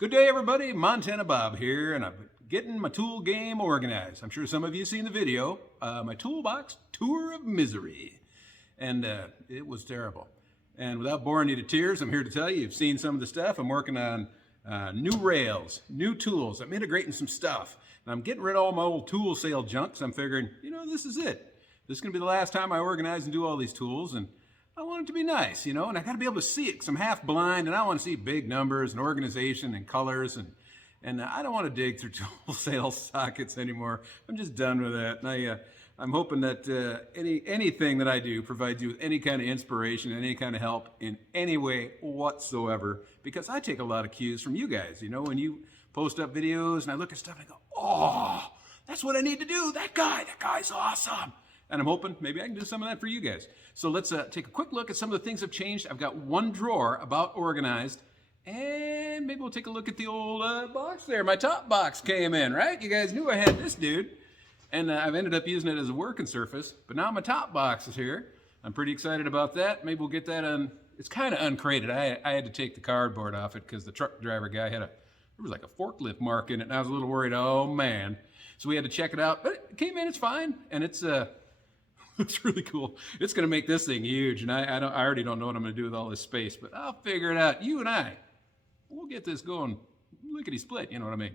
Good day, everybody. Montana Bob here, and I'm getting my tool game organized. I'm sure some of you have seen the video, my Toolbox Tour of Misery, and it was terrible. And without boring you to tears, I'm here to tell you, you've seen some of the stuff. I'm working on new rails, new tools. I'm integrating some stuff, and I'm getting rid of all my old tool sale junk, so I'm figuring, this is it. This is going to be the last time I organize and do all these tools, and I want it to be nice, and I got to be able to see it because I'm half blind and I want to see big numbers and organization and colors, and I don't want to dig through tool sale sockets anymore. I'm just done with that. And I'm hoping that anything that I do provides you with any kind of inspiration, any kind of help in any way whatsoever, because I take a lot of cues from you guys. When you post up videos and I look at stuff and I go, oh, that's what I need to do. That guy's awesome. And I'm hoping maybe I can do some of that for you guys. So let's take a quick look at some of the things I've changed. I've got one drawer about organized, and maybe we'll take a look at the old box there. My top box came in, right? You guys knew I had this dude, and I've ended up using it as a working surface, but now my top box is here. I'm pretty excited about that. Maybe we'll get that on. It's kind of uncrated. I had to take the cardboard off it because the truck driver guy there was like a forklift mark in it, and I was a little worried, oh man. So we had to check it out, but it came in, it's fine, and it's it's really cool. It's going to make this thing huge, and I already don't know what I'm going to do with all this space, but I'll figure it out. You and we'll get this going lickety split. You know what I mean?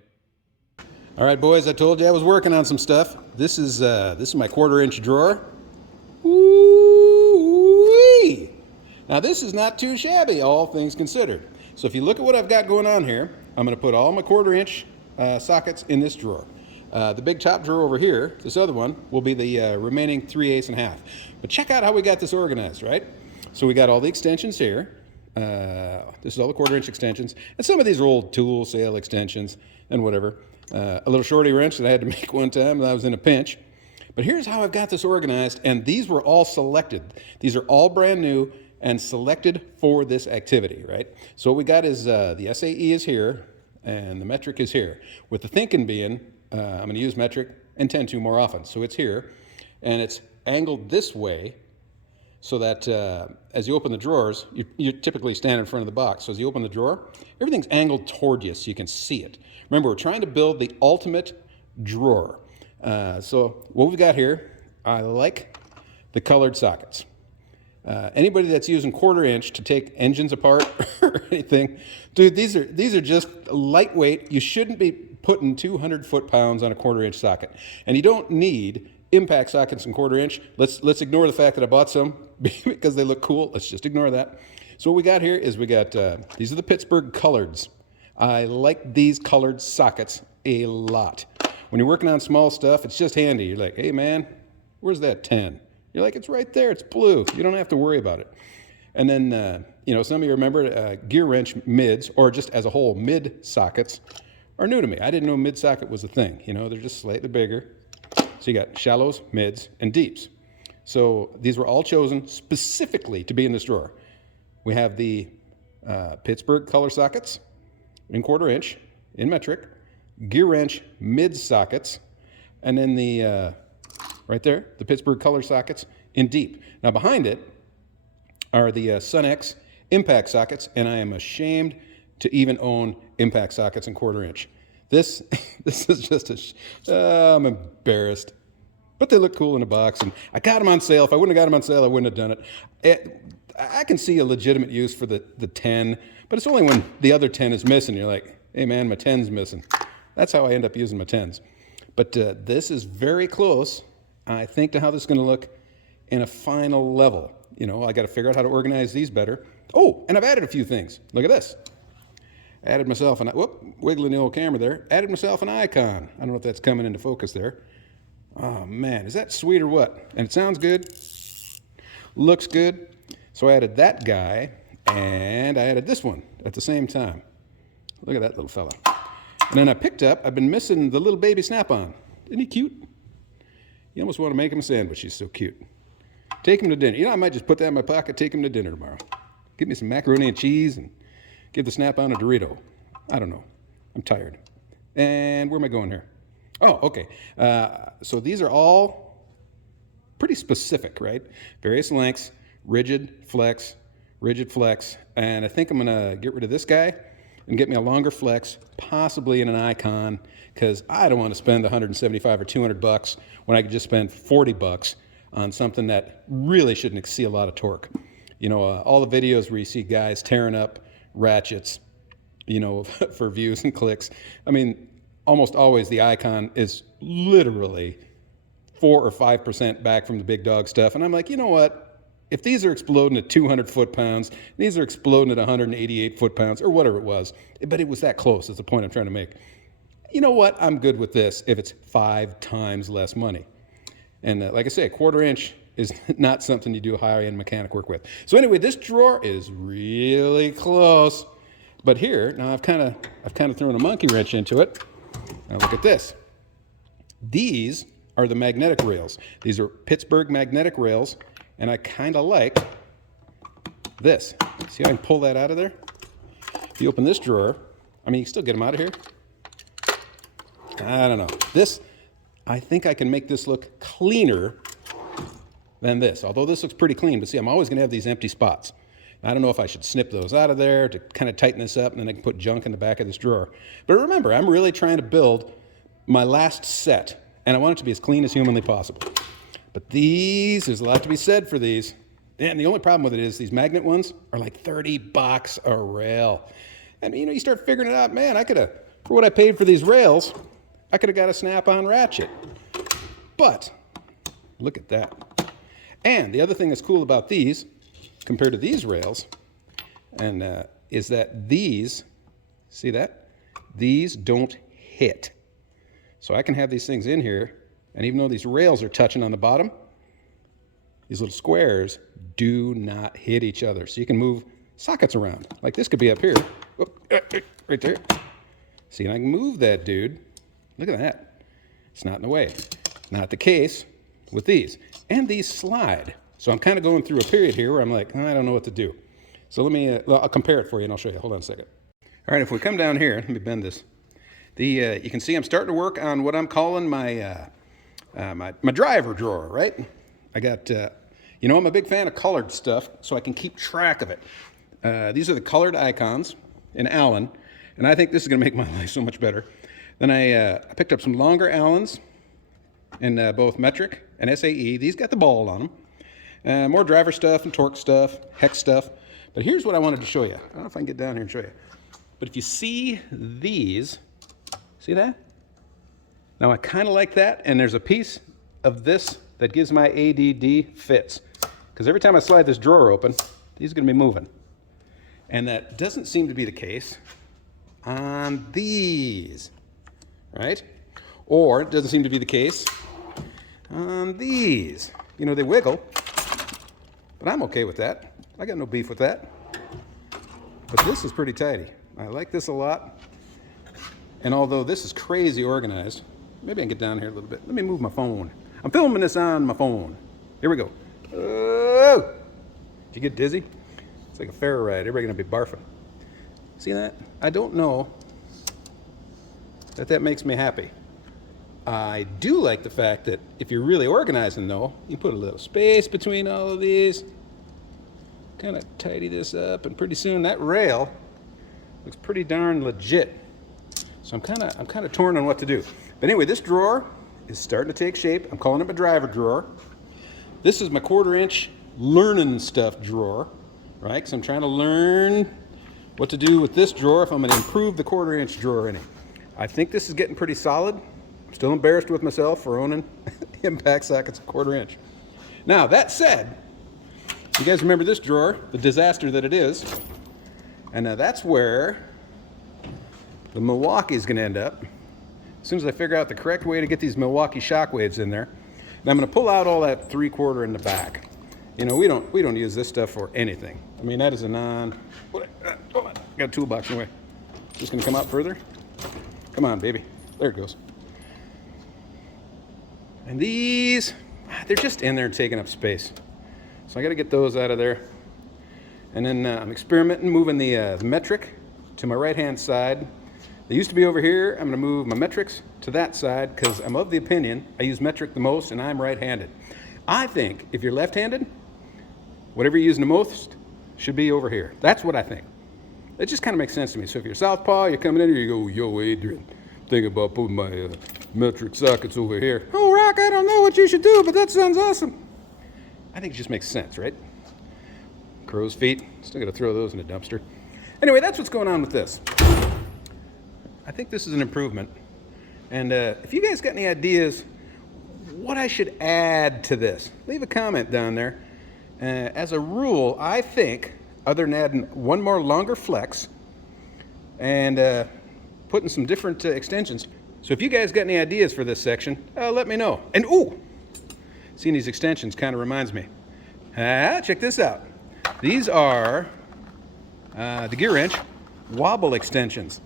All right, boys. I told you I was working on some stuff. This is my 1/4-inch drawer. Woo-wee! Now this is not too shabby, all things considered. So if you look at what I've got going on here, I'm going to put all my 1/4-inch sockets in this drawer. The big top drawer over here, this other one, will be the remaining 3/8 and a half. But check out how we got this organized, right? So we got all the extensions here. This is all the 1/4-inch extensions. And some of these are old tool sale extensions and whatever. A little shorty wrench that I had to make one time when I was in a pinch. But here's how I've got this organized, and these were all selected. These are all brand new and selected for this activity, right? So what we got is the SAE is here, and the metric is here. With the thinking being, I'm going to use metric and tend to more often. So it's here, and it's angled this way so that as you open the drawers, you typically stand in front of the box. So as you open the drawer, everything's angled toward you so you can see it. Remember, we're trying to build the ultimate drawer. So what we've got here, I like the colored sockets. Anybody that's using 1/4-inch to take engines apart or anything, dude, these are just lightweight. You shouldn't be putting 200 foot-pounds on a 1/4-inch socket, and you don't need impact sockets in 1/4-inch. Let's ignore the fact that I bought some because they look cool. Let's just ignore that. So what we got here is we got these are the Pittsburgh coloreds. I like these colored sockets a lot. When you're working on small stuff, it's just handy. You're like, hey man, where's that 10? You're like, it's right there, it's blue. You don't have to worry about it. And then, some of you remember gear wrench mids, or just as a whole, mid sockets are new to me. I didn't know mid socket was a thing. They're just slightly bigger. So you got shallows, mids, and deeps. So these were all chosen specifically to be in this drawer. We have the Pittsburgh color sockets in 1/4-inch, in metric, gear wrench mid sockets, and then the right there, the Pittsburgh color sockets in deep. Now behind it are the Sunex impact sockets, and I am ashamed to even own impact sockets in 1/4-inch. This is just I'm embarrassed. But they look cool in a box, and I got them on sale. If I wouldn't have got them on sale, I wouldn't have done it. I can see a legitimate use for the 10, but it's only when the other 10 is missing. You're like, hey man, my 10's missing. That's how I end up using my 10s. But this is very close, I think, to how this is going to look in a final level. I got to figure out how to organize these better. Oh, and I've added a few things. Look at this. Added myself an, wiggling the old camera there. Added myself an icon. I don't know if that's coming into focus there. Oh man, is that sweet or what? And it sounds good. Looks good. So I added that guy, and I added this one at the same time. Look at that little fella. And then I've been missing the little baby Snapon. Isn't he cute? You almost want to make him a sandwich. He's so cute. Take him to dinner. I might just put that in my pocket, take him to dinner tomorrow. Get me some macaroni and cheese and give the Snapon a Dorito. I don't know. I'm tired. And where am I going here? Oh, okay. So these are all pretty specific, right? Various lengths, rigid flex, and I think I'm going to get rid of this guy and get me a longer flex, possibly in an Icon, because I don't want to spend 175 or 200 bucks when I could just spend 40 bucks on something that really shouldn't see a lot of torque. You know, all the videos where you see guys tearing up ratchets, you know, for views and clicks. I mean, almost always the Icon is literally 4 or 5% back from the big dog stuff. And I'm like, you know what? If these are exploding at 200 foot-pounds, these are exploding at 188 foot-pounds, or whatever it was, but it was that close is the point I'm trying to make. You know what? I'm good with this if it's 5 times less money. And like I say, a 1/4 inch is not something you do high-end mechanic work with. So anyway, this drawer is really close. But here, now I've kind of thrown a monkey wrench into it. Now look at this. These are the magnetic rails. These are Pittsburgh magnetic rails, and I kind of like this. See how I can pull that out of there? If you open this drawer, I mean, you can still get them out of here. I don't know. This, I think I can make this look cleaner than this, although this looks pretty clean. But see, I'm always going to have these empty spots. I don't know if I should snip those out of there to kind of tighten this up, and then I can put junk in the back of this drawer. But remember, I'm really trying to build my last set, and I want it to be as clean as humanly possible. But these, there's a lot to be said for these. And the only problem with it is these magnet ones are like 30 bucks a rail. And you know, you start figuring it out, man, I could have, for what I paid for these rails, I could have got a Snap-on ratchet. But look at that. And the other thing that's cool about these, compared to these rails, and is that these, see that? These don't hit. So I can have these things in here, and even though these rails are touching on the bottom, these little squares do not hit each other. So you can move sockets around. Like this could be up here, right there. See, and I can move that dude. Look at that. It's not in the way. Not the case with these. And these slide. So I'm kind of going through a period here where I'm like, I don't know what to do. So let me, I'll compare it for you and I'll show you. Hold on a second. All right, if we come down here, let me bend this. You can see I'm starting to work on what I'm calling my my driver drawer, right? I got, you know, I'm a big fan of colored stuff, so I can keep track of it. These are the colored icons in Allen, and I think this is going to make my life so much better. Then I picked up some longer Allens in both metric and SAE. These got the ball on them. More driver stuff and torque stuff, hex stuff. But here's what I wanted to show you. I don't know if I can get down here and show you. But if you see these, see that? Now I kind of like that, and there's a piece of this that gives my ADD fits. Because every time I slide this drawer open, these are going to be moving. And that doesn't seem to be the case on these, right? Or it doesn't seem to be the case on these. You know, they wiggle, but I'm okay with that. I got no beef with that. But this is pretty tidy. I like this a lot. And although this is crazy organized, maybe I can get down here a little bit. Let me move my phone. I'm filming this on my phone. Here we go. Oh! Did you get dizzy? It's like a fair ride. Everybody gonna be barfing. See that? I don't know that makes me happy. I do like the fact that if you're really organizing though, you put a little space between all of these, kind of tidy this up, and pretty soon that rail looks pretty darn legit. So I'm kind of torn on what to do. But anyway, this drawer is starting to take shape. I'm calling it my driver drawer. This is my 1/4 inch learning stuff drawer, right? Because I'm trying to learn what to do with this drawer if I'm going to improve the 1/4 inch drawer in it. I think this is getting pretty solid. I'm still embarrassed with myself for owning impact sockets 1/4 inch. Now, that said, you guys remember this drawer, the disaster that it is. And that's where the Milwaukee is going to end up. As soon as I figure out the correct way to get these Milwaukee shockwaves in there, and I'm going to pull out all that 3/4 in the back. You know, we don't use this stuff for anything. I mean, that is a hold on, got a toolbox in the way. Just going to come out further. Come on, baby. There it goes. And these, they're just in there taking up space. So I got to get those out of there. And then I'm experimenting moving the metric to my right-hand side. They used to be over here. I'm going to move my metrics to that side because I'm of the opinion I use metric the most and I'm right-handed. I think if you're left-handed, whatever you're using the most should be over here. That's what I think. It just kind of makes sense to me. So if you're southpaw, you're coming in here, you go, yo, Adrian, thinking about putting my metric sockets over here. Oh, Rock, I don't know what you should do, but that sounds awesome. I think it just makes sense, right? Crow's feet. Still got to throw those in a dumpster. Anyway, that's what's going on with this. I think this is an improvement. And if you guys got any ideas what I should add to this, leave a comment down there. As a rule, I think, other than adding one more longer flex and putting some different extensions. So if you guys got any ideas for this section, let me know. And ooh, seeing these extensions kind of reminds me. Check this out. These are the gear wrench Wobble extensions.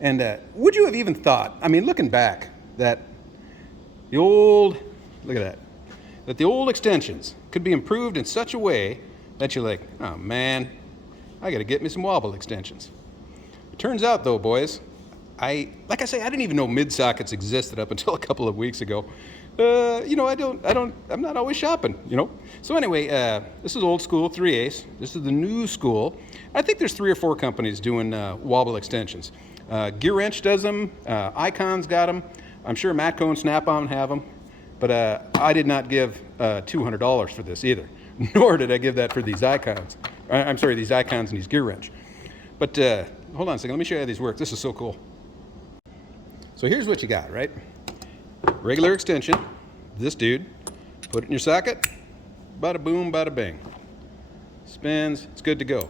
And would you have even thought, I mean, looking back, that the old, look at that, that the old extensions could be improved in such a way that you're like, oh man, I gotta get me some Wobble extensions. It turns out though, boys, like I say, I didn't even know mid sockets existed up until a couple of weeks ago. You know, I'm not always shopping, you know. So anyway, this is old school 3/8. This is the new school. I think there's 3 or 4 companies doing Wobble extensions. Gear Wrench does them. Icon's got them. I'm sure Matco and Snapon have them. But I did not give $200 for this either. Nor did I give that for these Icons. I'm sorry, these Icons and these Gear Wrench. But hold on a second. Let me show you how these work. This is so cool. So here's what you got, right? Regular extension, this dude, put it in your socket, bada boom, bada bing. Spins, it's good to go.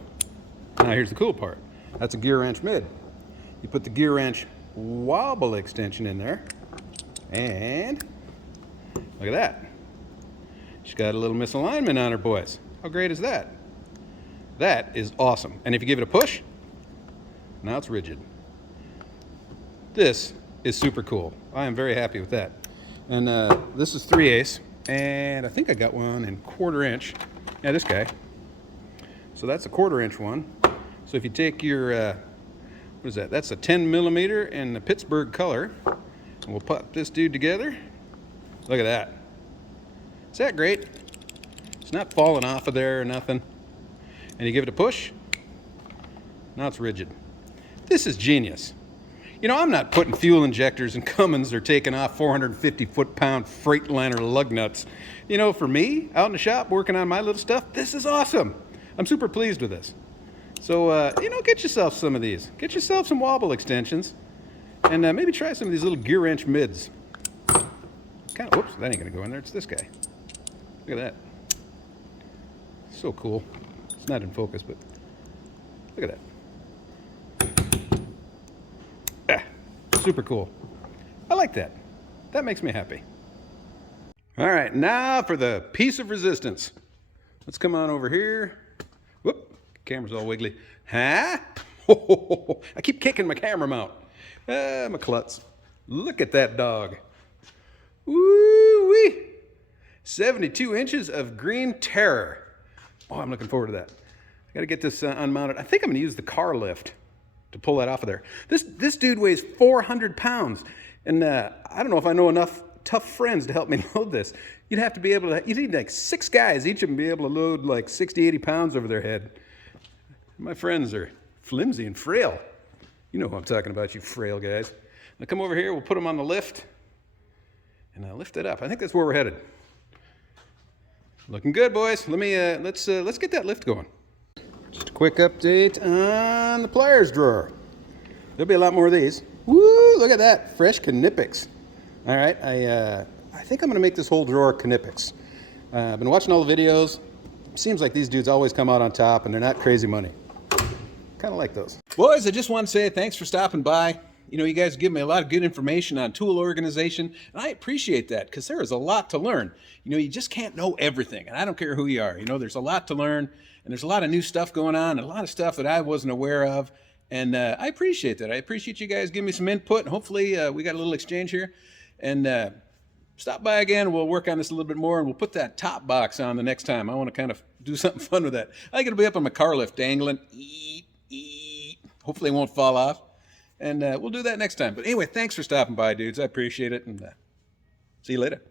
Now here's the cool part. That's a gear wrench mid. You put the gear wrench Wobble extension in there, and look at that. She's got a little misalignment on her, boys. How great is that? That is awesome. And if you give it a push, now it's rigid. This is super cool. I am very happy with that. And this is 3/8, and I think I got one in 1/4 inch. Yeah, this guy. So that's a 1/4 inch one. So if you take your, what is that? That's a 10 millimeter in the Pittsburgh color. And we'll put this dude together. Look at that. Is that great? It's not falling off of there or nothing. And you give it a push. Now it's rigid. This is genius. You know, I'm not putting fuel injectors in Cummins or taking off 450 foot-pound Freightliner lug nuts. You know, for me, out in the shop working on my little stuff, this is awesome. I'm super pleased with this. So, you know, get yourself some of these. Get yourself some Wobble extensions. And maybe try some of these little gear wrench mids. Kind of, whoops, that ain't going to go in there. It's this guy. Look at that. So cool. It's not in focus, but look at that. Super cool. I like that. That makes me happy. All right, now for the piece of resistance. Let's come on over here. Whoop, camera's all wiggly. Huh? I keep kicking my camera mount. My klutz. Look at that dog. Woo-wee. 72 inches of green terror. Oh, I'm looking forward to that. I gotta get this unmounted. I think I'm gonna use the car lift to pull that off of there. This dude weighs 400 pounds. And I don't know if I know enough tough friends to help me load this. You'd have to be able to, you'd need like 6 guys, each of them be able to load like 60, 80 pounds over their head. My friends are flimsy and frail. You know who I'm talking about, you frail guys. Now come over here, we'll put them on the lift. And I'll lift it up. I think that's where we're headed. Looking good, boys. Let me, let's get that lift going. Just a quick update on the Pliers drawer. There'll be a lot more of these. Woo, look at that, fresh Knipex. All right, I think I'm gonna make this whole drawer Knipex. I've been watching all the videos. Seems like these dudes always come out on top and they're not crazy money. Kind of like those. Boys, I just want to say thanks for stopping by. You know, you guys give me a lot of good information on tool organization, and I appreciate that because there is a lot to learn. You know, you just can't know everything, and I don't care who you are. You know, there's a lot to learn, and there's a lot of new stuff going on, and a lot of stuff that I wasn't aware of, and I appreciate that. I appreciate you guys giving me some input, and hopefully we got a little exchange here. And stop by again. We'll work on this a little bit more, and we'll put that top box on the next time. I want to kind of do something fun with that. I think it'll be up on my car lift, dangling. Hopefully it won't fall off. And we'll do that next time. But anyway, thanks for stopping by, dudes. I appreciate it. And see you later.